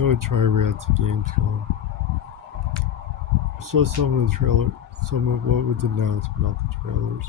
I would try react to Gamescom. I saw some of the trailer, some of what was announced, but not the trailers.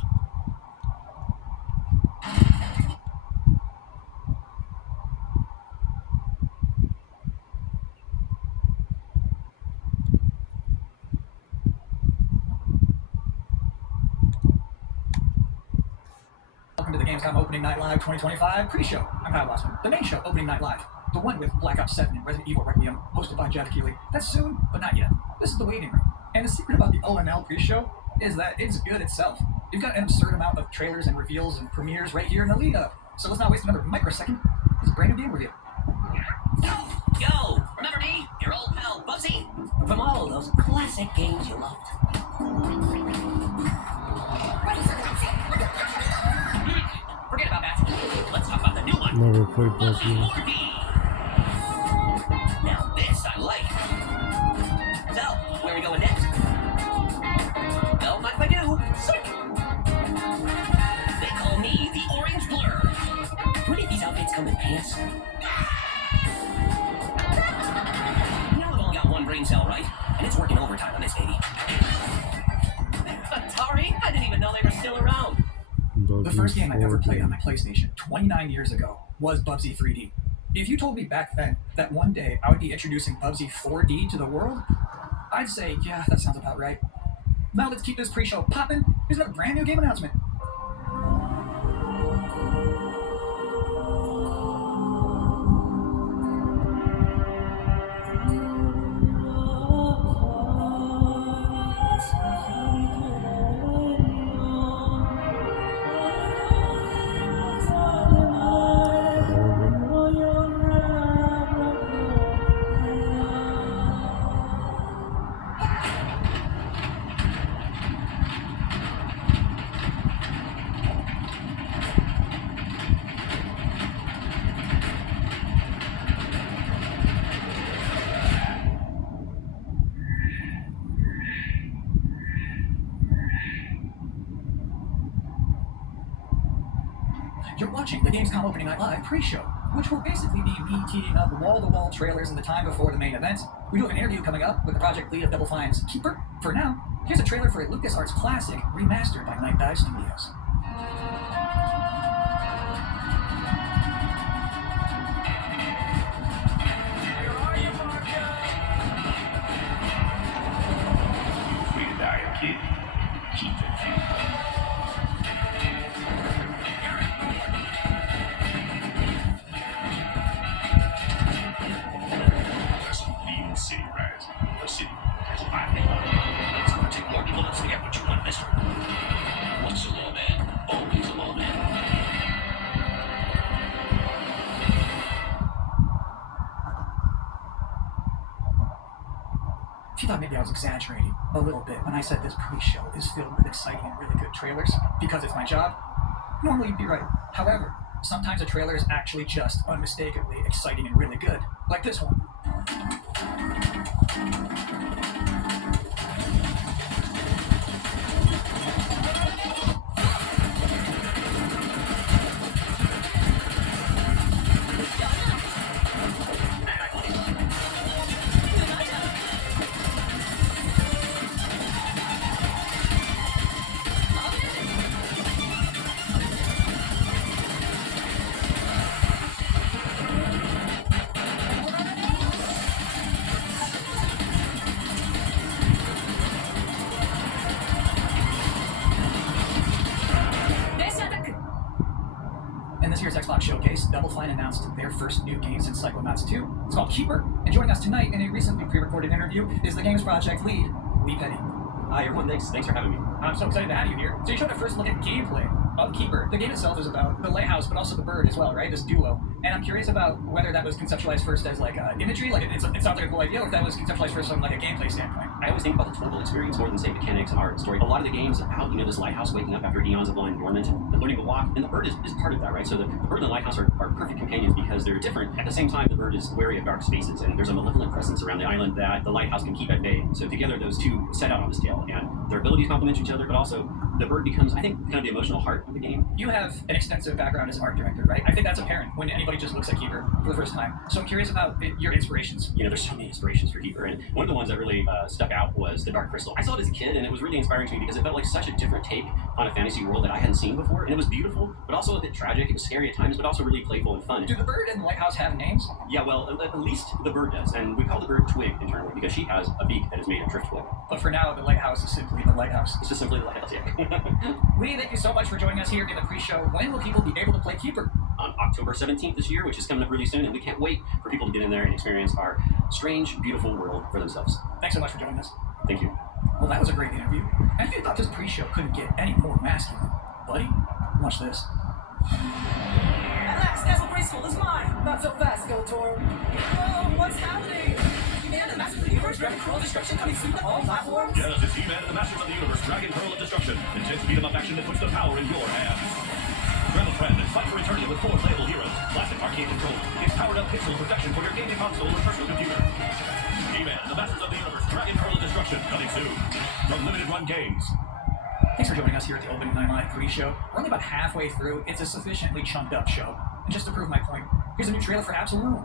Welcome to the Gamescom Opening Night Live 2025 pre-show. I'm Kyle Bossman. The main show, Opening Night Live. The one with Black Ops 7 and Resident Evil Requiem, hosted by Jeff Keighley. That's soon, but not yet. This is the waiting room. And the secret about the ONL pre-show is that it's good itself. You've got an absurd amount of trailers and reveals and premieres right here in the lead-up. So let's not waste another microsecond. This is a brand new game review. Yo, remember me? Your old pal, Bubsy? From all those classic games you loved. Forget about that. Let's talk about the new one. Never played Bubsy. Now this I like. So, where are we going next? Don't mind if I do. Psych! They call me the Orange Blur. Do any of these outfits come in pants? You know I've only got one brain cell, right? And it's working overtime on this baby. Atari? I didn't even know they were still around. The first game I ever played on my PlayStation 29 years ago was Bubsy 3D. If you told me back then that one day I would be introducing Bubsy 4D to the world, I'd say, yeah, that sounds about right. Now let's keep this pre-show popping. Here's another brand new game announcement. You're watching the Gamescom Opening Night Live pre-show, which will basically be me teeing up wall-to-wall trailers in the time before the main event. We do have an interview coming up with the project lead of Double Fine's Keeper. For now, here's a trailer for a LucasArts classic remastered by Night Dive Studios. Free to die, kid. Keep it free. City rise. The city is my name. It's going to take more people to get what you want, mister. Once a lawman, always a lawman. If you thought maybe I was exaggerating a little bit when I said this pre-show is filled with exciting and really good trailers because it's my job, normally you'd be right. However, sometimes a trailer is actually just unmistakably exciting and really good, like this one. In this year's Xbox Showcase, Double Fine announced their first new game since Psychonauts 2. It's called Keeper, and joining us tonight in a recently pre-recorded interview is the game's project lead, Lee Petty. Hi everyone, thanks for having me. I'm so excited to have you here. So you showed a first look at gameplay of Keeper. The game itself is about the lighthouse, but also the bird as well, right? This duo. And I'm curious about whether that was conceptualized first as like imagery, like it sounds like a cool idea, or if that was conceptualized first from like a gameplay standpoint. I always think about the total experience more than say mechanics, art, story. A lot of the games about, this lighthouse waking up after eons of lying dormant, the learning to walk, and the bird is part of that, right? So the bird and the lighthouse are perfect companions because they're different. At the same time, the bird is wary of dark spaces, and there's a malevolent presence around the island that the lighthouse can keep at bay. So together, those two set out on the scale, and their abilities complement each other, but also the bird becomes, I think, kind of the emotional heart of the game. You have an extensive background as an art director, right? I think that's apparent when anybody somebody just looks at Keeper for the first time. So I'm curious about your inspirations. You know, there's so many inspirations for Keeper, and one of the ones that really stuck out was the Dark Crystal. I saw it as a kid, and it was really inspiring to me because it felt like such a different take on a fantasy world that I hadn't seen before, and it was beautiful, but also a bit tragic. It was scary at times, but also really playful and fun. Do the bird and the lighthouse have names? Yeah, well, at least the bird does, and we call the bird Twig internally because she has a beak that is made of driftwood. But for now, the lighthouse is simply the lighthouse. It's just simply the lighthouse, yeah. Lee, thank you so much for joining us here in the pre-show. When will people be able to play Keeper? On October 17th this year, which is coming up really soon, and we can't wait for people to get in there and experience our strange, beautiful world for themselves. Thanks so much for joining us. Thank you. Well, that was a great interview. And if you thought this pre-show couldn't get any more masculine, buddy, watch this. At last, Castle Grayskull is mine! Not so fast, Skeletor. Whoa, what's happening? He-Man and the Masters of the Universe Dragon Pearl of Destruction coming soon to all platforms? Yes, it's He-Man and the Masters of the Universe Dragon Pearl of Destruction. Intense beat-em-up action that puts the power in your hands. Grab a friend and fight for eternity with 4 playable heroes. Classic arcade control. It's powered-up pixel perfection for your gaming console or personal computer. He-Man and the Masters of the Universe Dragon Pearl of Destruction coming soon from Limited Run Games. Thanks for joining us here at the Opening Night Live pre-show. We're only about halfway through. It's a sufficiently chunked up show. And just to prove my point, here's a new trailer for Absolute.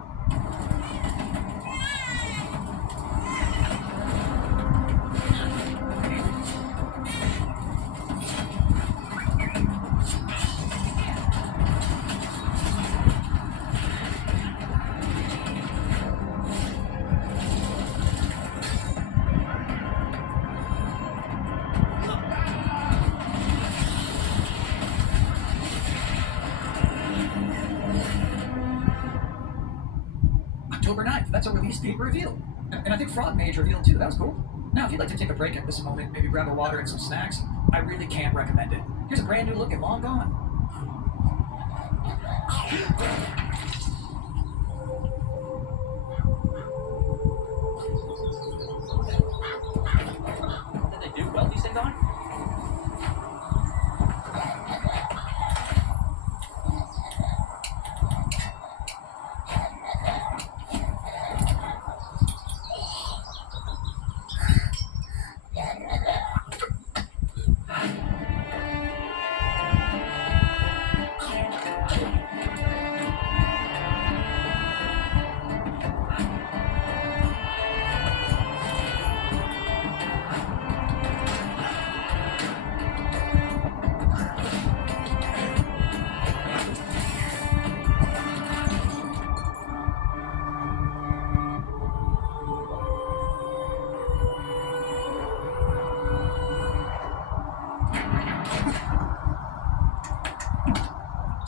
October 9th, that's a release date reveal. And I think Frog Mage revealed too, that was cool. Now, if you'd like to take a break at this moment, maybe grab a water and some snacks, I really can't recommend it. Here's a brand new look at Long Gone. What did they do? Weld these things on?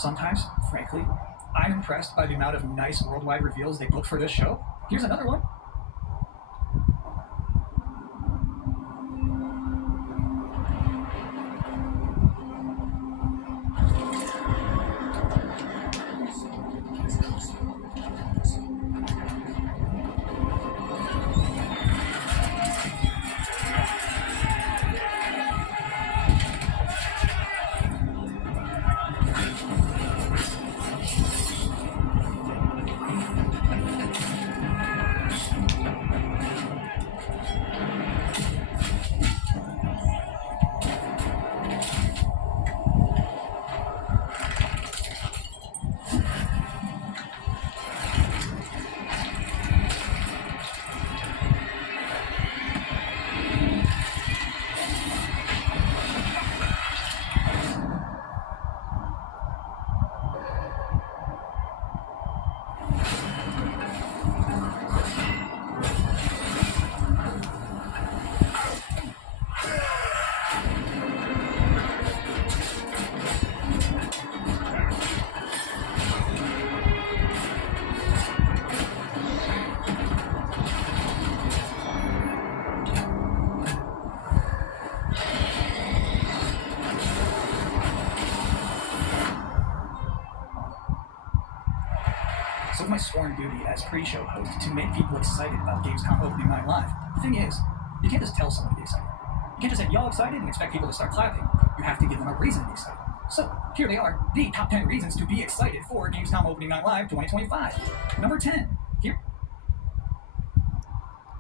Sometimes, frankly, I'm impressed by the amount of nice worldwide reveals they book for this show. Here's another one. So it's my sworn duty as pre-show host to make people excited about Gamescom Opening Night Live. The thing is, you can't just tell someone to be excited. You can't just say, y'all excited, and expect people to start clapping. You have to give them a reason to be excited. So, here they are, the top 10 reasons to be excited for Gamescom Opening Night Live 2025. Number 10, here.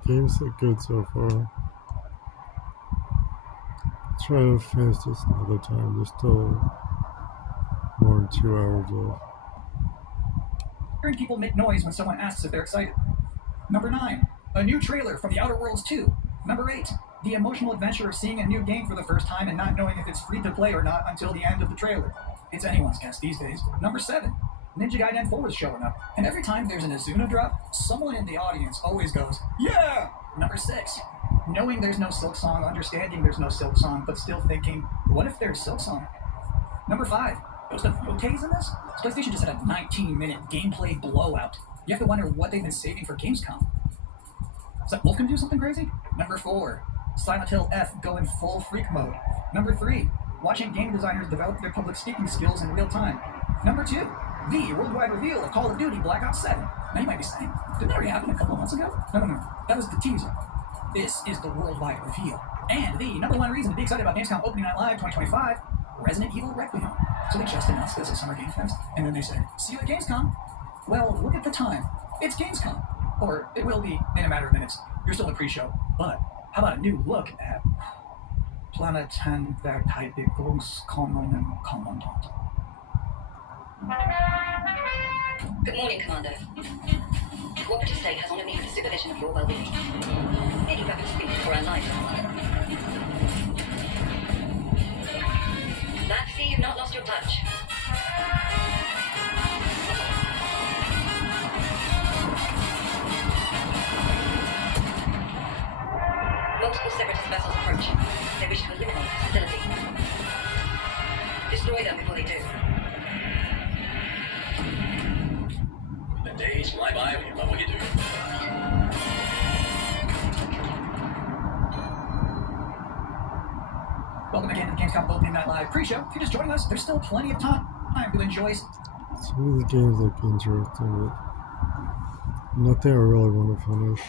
Games look good so far. Try to finish this another time. There's still more than 2 hours left. hearing people make noise when someone asks if they're excited. Number 9, a new trailer from The Outer Worlds 2. Number 8, the emotional adventure of seeing a new game for the first time and not knowing if it's free to play or not until the end of the trailer. It's anyone's guess these days. Number 7, Ninja Gaiden 4 is showing up, and every time there's an Azuna drop, someone in the audience always goes, yeah! Number 6, knowing there's no Silk Song, understanding there's no Silk Song, but still thinking, what if there's Silk Song? Number 5, Ghost of Yote's in this? PlayStation just had a 19-minute gameplay blowout. You have to wonder what they've been saving for Gamescom. Is that Wolf gonna do something crazy? Number 4, Silent Hill F going full freak mode. Number 3, watching game designers develop their public speaking skills in real time. Number 2, the worldwide reveal of Call of Duty Black Ops 7. Now you might be saying, didn't that already happen a couple of months ago? No. That was the teaser. This is the worldwide reveal. And the number one reason to be excited about Gamescom Opening Night Live 2025, Resident Evil Requiem. So they just announced this at Summer Game Fest, and then they said, see you at Gamescom. Well, look at the time. It's Gamescom. Or it will be in a matter of minutes. You're still in the pre-show. But how about a new look at Planetverteidigungskommenden Kommandant? Good morning, Commander. The cooperative state has honored me for the supervision of your well-being. Any rapid speed for our lives. Glad to see you've not lost your touch. Multiple separatist vessels approach. They wish to eliminate the facility. Destroy them before they do. The days fly by when you love what you do. Welcome again to the Gamescom Opening Night Live pre-show. If you're just joining us, there's still plenty of time to enjoy. Some of the games look interesting, but nothing I really want to finish.